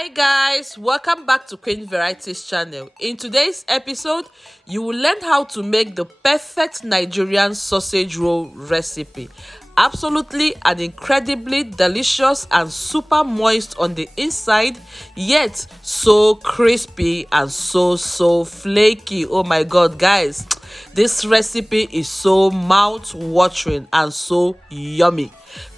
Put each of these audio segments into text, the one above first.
Hi guys, welcome back to Queen Varieties channel. In today's episode, you will learn how to make the perfect Nigerian sausage roll recipe. Absolutely and incredibly delicious and super moist on the inside, yet so crispy and so flaky. Oh my god guys, this recipe is so mouth-watering and so yummy.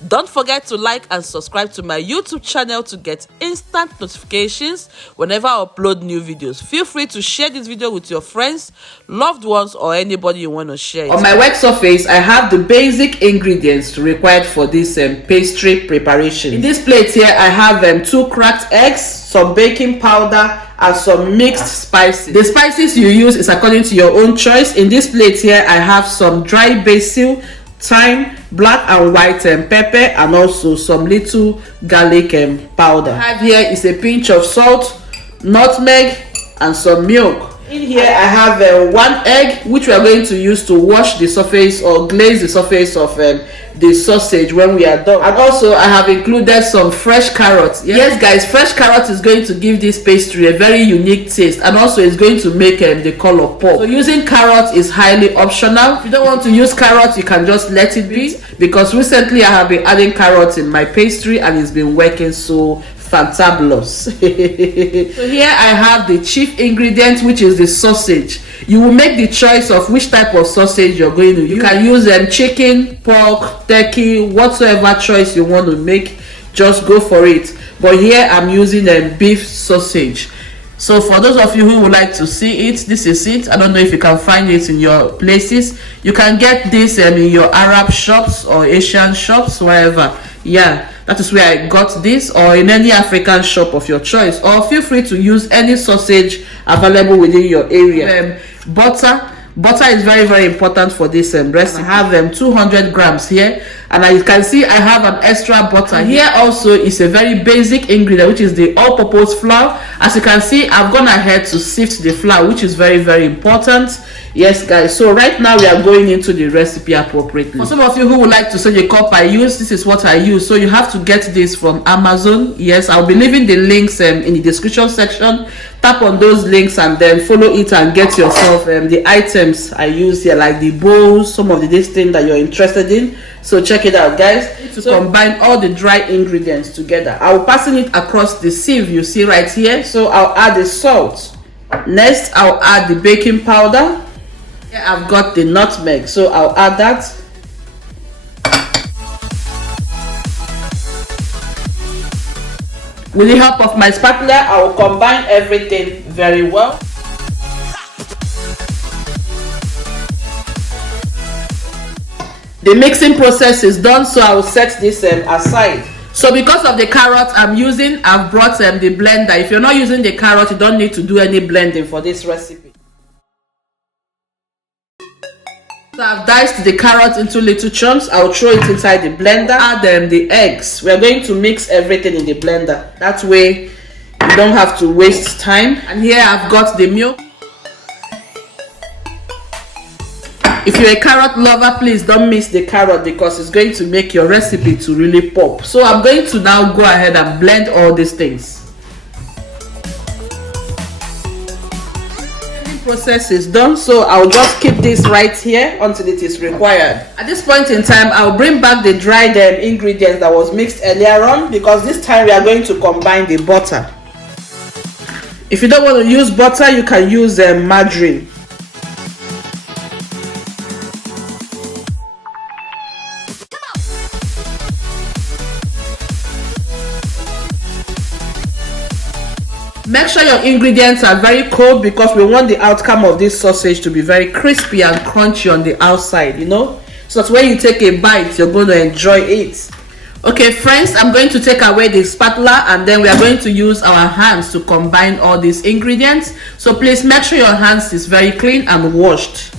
Don't forget to like and subscribe to my YouTube channel to get instant notifications whenever I upload new videos. Feel free to share this video with your friends, loved ones, or anybody you want to share it. On my work surface, I have the basic ingredients required for this pastry preparation. In this plate here, I have 2 cracked eggs, some baking powder, and some mixed spices. The spices you use is according to your own choice. In this plate here, I have some dry basil, thyme, black and white pepper, and also some little garlic powder. I have here is a pinch of salt, nutmeg, and some milk. In here I have 1 egg, which we are going to use to wash the surface or glaze the surface of the sausage when we are done. And also I have included some fresh carrots. Yes guys, fresh carrot is going to give this pastry a very unique taste, and also it's going to make the color pop. So using carrot is highly optional. If you don't want to use carrot, you can just let it be, because recently I have been adding carrots in my pastry and it's been working so fantabulous. So here I have the chief ingredient, which is the sausage. You will make the choice of which type of sausage you're going to use. You can use chicken, pork, turkey, whatsoever choice you want to make, just go for it. But here I'm using beef sausage. So for those of you who would like to see it, this is it. I don't know if you can find it in your places. You can get this in your Arab shops or Asian shops, wherever. Yeah, that is where I got this, or in any African shop of your choice. Or feel free to use any sausage available within your area. Butter is very important for this recipe. I have 200 grams here, and as you can see I have an extra butter here. Also is a very basic ingredient, which is the all-purpose flour. As you can see, I've gone ahead to sift the flour, which is very important. Yes guys, so right now we are going into the recipe appropriately. For some of you who would like to see the cup I use, this is what I use. So you have to get this from Amazon. Yes, I'll be leaving the links in the description section. Tap on those links and then follow it and get yourself the items I use here, like the bowls, some of these things that you're interested in. So check it out guys. To combine all the dry ingredients together, I'll passing it across the sieve you see right here. So I'll add the salt. Next I'll add the baking powder. Here I've got the nutmeg, so I'll add that. With the help of my spatula, I will combine everything very well. The mixing process is done, so I will set this aside. So because of the carrot I'm using, I've brought the blender. If you're not using the carrot, you don't need to do any blending for this recipe. So I've diced the carrot into little chunks. I'll throw it inside the blender. Add the eggs. We're going to mix everything in the blender. That way you don't have to waste time. And here I've got the milk. If you're a carrot lover, please don't miss the carrot, because it's going to make your recipe to really pop. So I'm going to now go ahead and blend all these things. Process is done, so I'll just keep this right here until it is required. At this point in time, I'll bring back the dried ingredients that was mixed earlier on, because this time we are going to combine the butter. If you don't want to use butter, you can use margarine. Make sure your ingredients are very cold, because we want the outcome of this sausage to be very crispy and crunchy on the outside, you know, so that when you take a bite, you're going to enjoy it. Okay friends, I'm going to take away the spatula, and then we are going to use our hands to combine all these ingredients. So please make sure your hands is very clean and washed.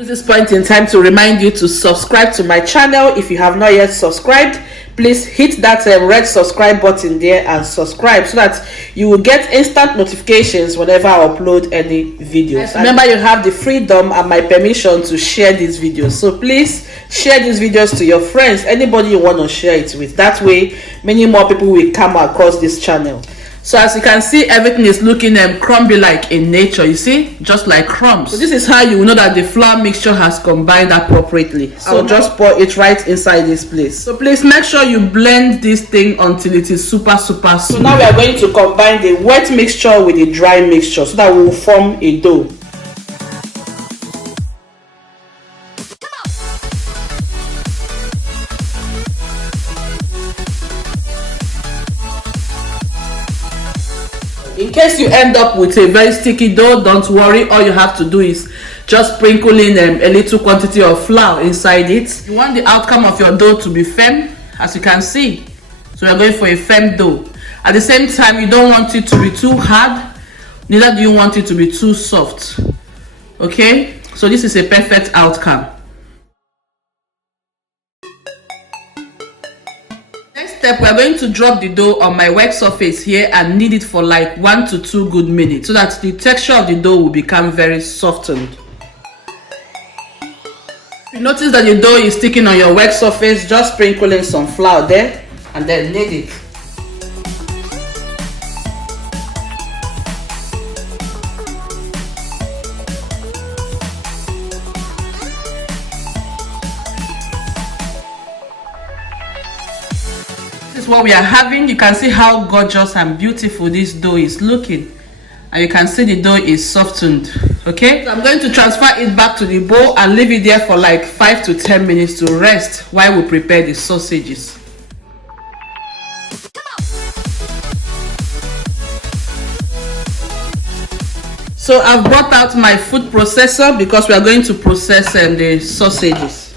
Use this point in time to remind you to subscribe to my channel. If you have not yet subscribed, please hit that red subscribe button there and subscribe so that you will get instant notifications whenever I upload any videos. Remember, you have the freedom and my permission to share these videos, so please share these videos to your friends, anybody you want to share it with. That way many more people will come across this channel. So as you can see, everything is looking crumby like in nature, you see, just like crumbs. So this is how you will know that the flour mixture has combined appropriately. So I'll just pour it right inside this place. So please make sure you blend this thing until it is super smooth. So now we are going to combine the wet mixture with the dry mixture so that we will form a dough. In case you end up with a very sticky dough, don't worry. All you have to do is just sprinkle in a little quantity of flour inside it. You want the outcome of your dough to be firm, as you can see. So you're going for a firm dough. At the same time, you don't want it to be too hard, neither do you want it to be too soft. Okay, so this is a perfect outcome. Step, we are going to drop the dough on my work surface here and knead it for like 1 to 2 good minutes so that the texture of the dough will become very softened. If you notice that the dough is sticking on your work surface, just sprinkle in some flour there and then knead it. This is what we are having. You can see how gorgeous and beautiful this dough is looking, and you can see the dough is softened. Okay, so I'm going to transfer it back to the bowl and leave it there for like 5 to 10 minutes to rest while we prepare the sausages. So I've brought out my food processor because we are going to process the sausages.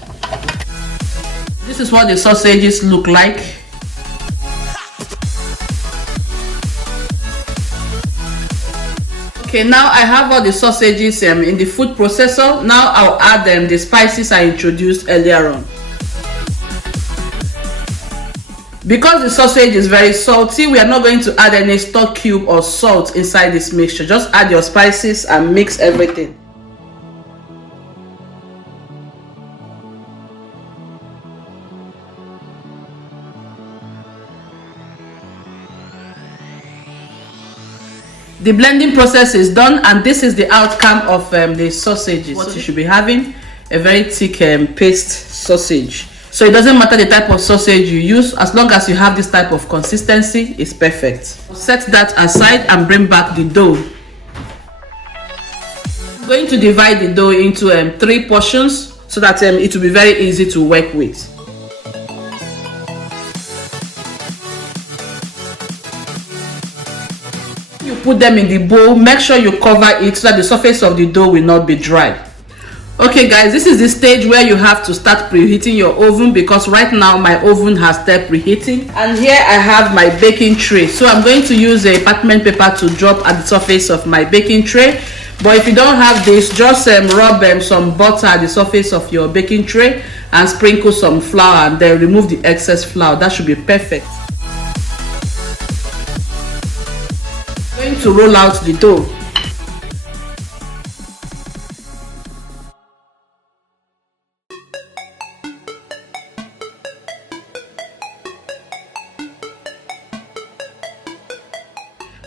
This is what the sausages look like. Okay, now I have all the sausages in the food processor. Now I'll add the spices I introduced earlier on. Because the sausage is very salty, we are not going to add any stock cube or salt inside this mixture. Just add your spices and mix everything. The blending process is done, and this is the outcome of the sausages. What you should be having, a very thick paste sausage. So it doesn't matter the type of sausage you use, as long as you have this type of consistency, it's perfect. Set that aside and bring back the dough. I'm going to divide the dough into 3 portions so that it will be very easy to work with. You put them in the bowl, make sure you cover it so that the surface of the dough will not be dry. Okay guys, this is the stage where you have to start preheating your oven, because right now my oven has started preheating, and here I have my baking tray. So I'm going to use a parchment paper to drop at the surface of my baking tray. But if you don't have this, just rub some butter at the surface of your baking tray and sprinkle some flour and then remove the excess flour. That should be perfect. I'm going to roll out the dough.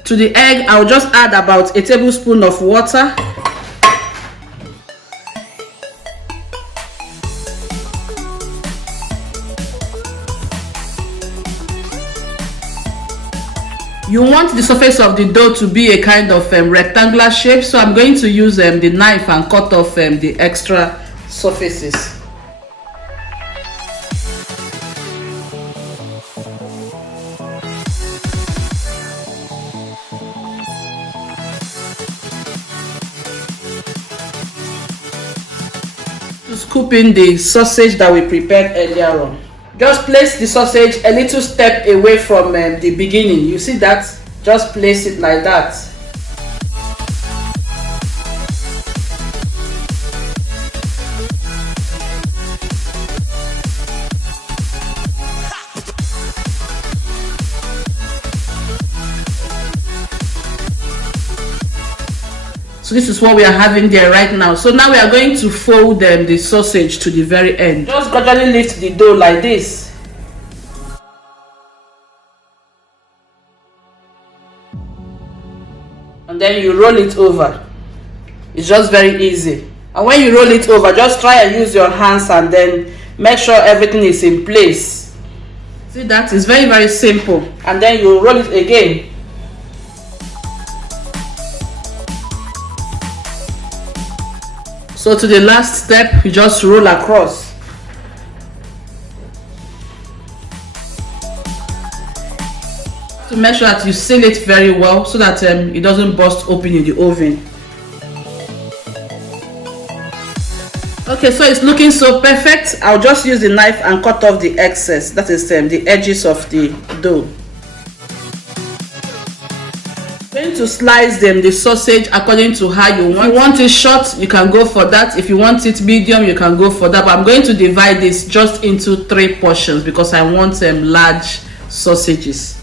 To the egg, I'll just add about a tablespoon of water. You want the surface of the dough to be a kind of rectangular shape, so I'm going to use the knife and cut off the extra surfaces. To scoop in the sausage that we prepared earlier on. Just place the sausage a little step away from the beginning. You see that? Just place it like that. So this is what we are having there right now. So now we are going to fold the sausage to the very end. Just gradually lift the dough like this. And then you roll it over. It's just very easy. And when you roll it over, just try and use your hands and then make sure everything is in place. See, that is very, very simple. And then you roll it again. So to the last step, you just roll across. To make sure that you seal it very well so that it doesn't burst open in the oven. Okay, so it's looking so perfect. I'll just use the knife and cut off the excess, that is the edges of the dough. I'm going to slice the sausage according to how you want. If you want it short, you can go for that. If you want it medium, you can go for that. But I'm going to divide this just into 3 portions because I want large sausages.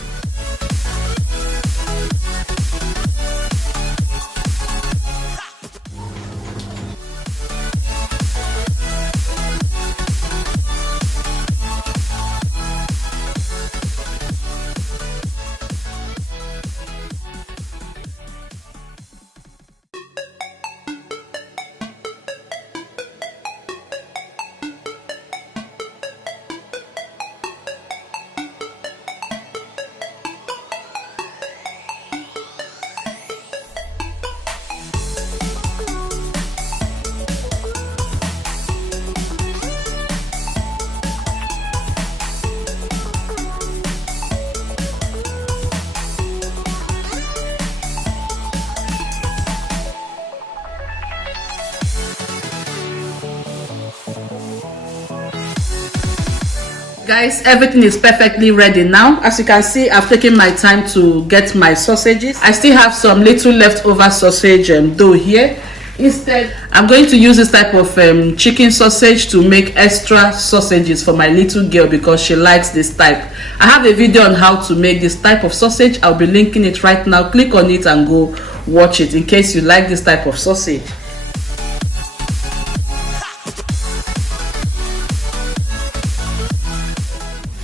Guys, everything is perfectly ready now. As you can see, I've taken my time to get my sausages. I still have some little leftover sausage dough here. Instead, I'm going to use this type of chicken sausage to make extra sausages for my little girl because she likes this type. I have a video on how to make this type of sausage. I'll be linking it right now. Click on it and go watch it in case you like this type of sausage.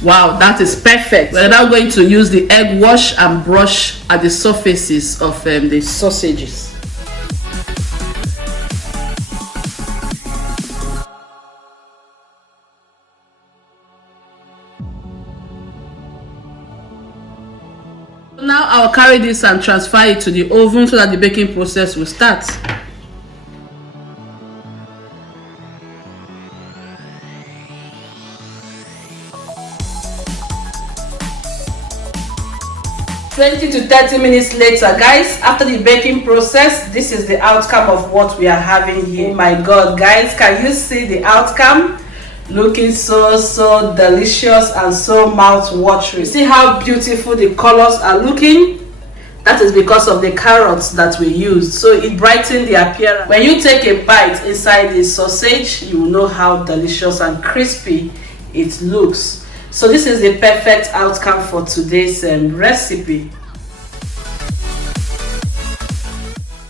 Wow, that is perfect. We're now going to use the egg wash and brush at the surfaces of the sausages. Now I'll carry this and transfer it to the oven so that the baking process will start. "20 to 30 minutes later, guys, after the baking process, this is the outcome of what we are having here. Oh my god, guys, can you see the outcome? Looking so delicious and so mouth-watering. See how beautiful the colors are looking? That is because of the carrots that we used, so it brightened the appearance. When you take a bite inside the sausage, you will know how delicious and crispy it looks. So this is the perfect outcome for today's recipe.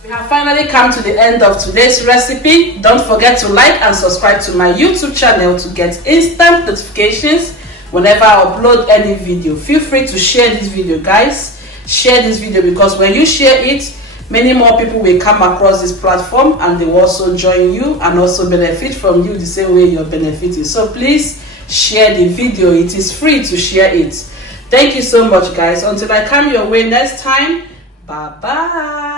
We have finally come to the end of today's recipe. Don't forget to like and subscribe to my YouTube channel to get instant notifications whenever I upload any video. Feel free to share this video, guys. Share this video because when you share it, many more people will come across this platform and they will also join you and also benefit from you the same way you're benefiting. So please share the video. It is free to share it. Thank you so much, guys. Until I come your way next time, bye bye.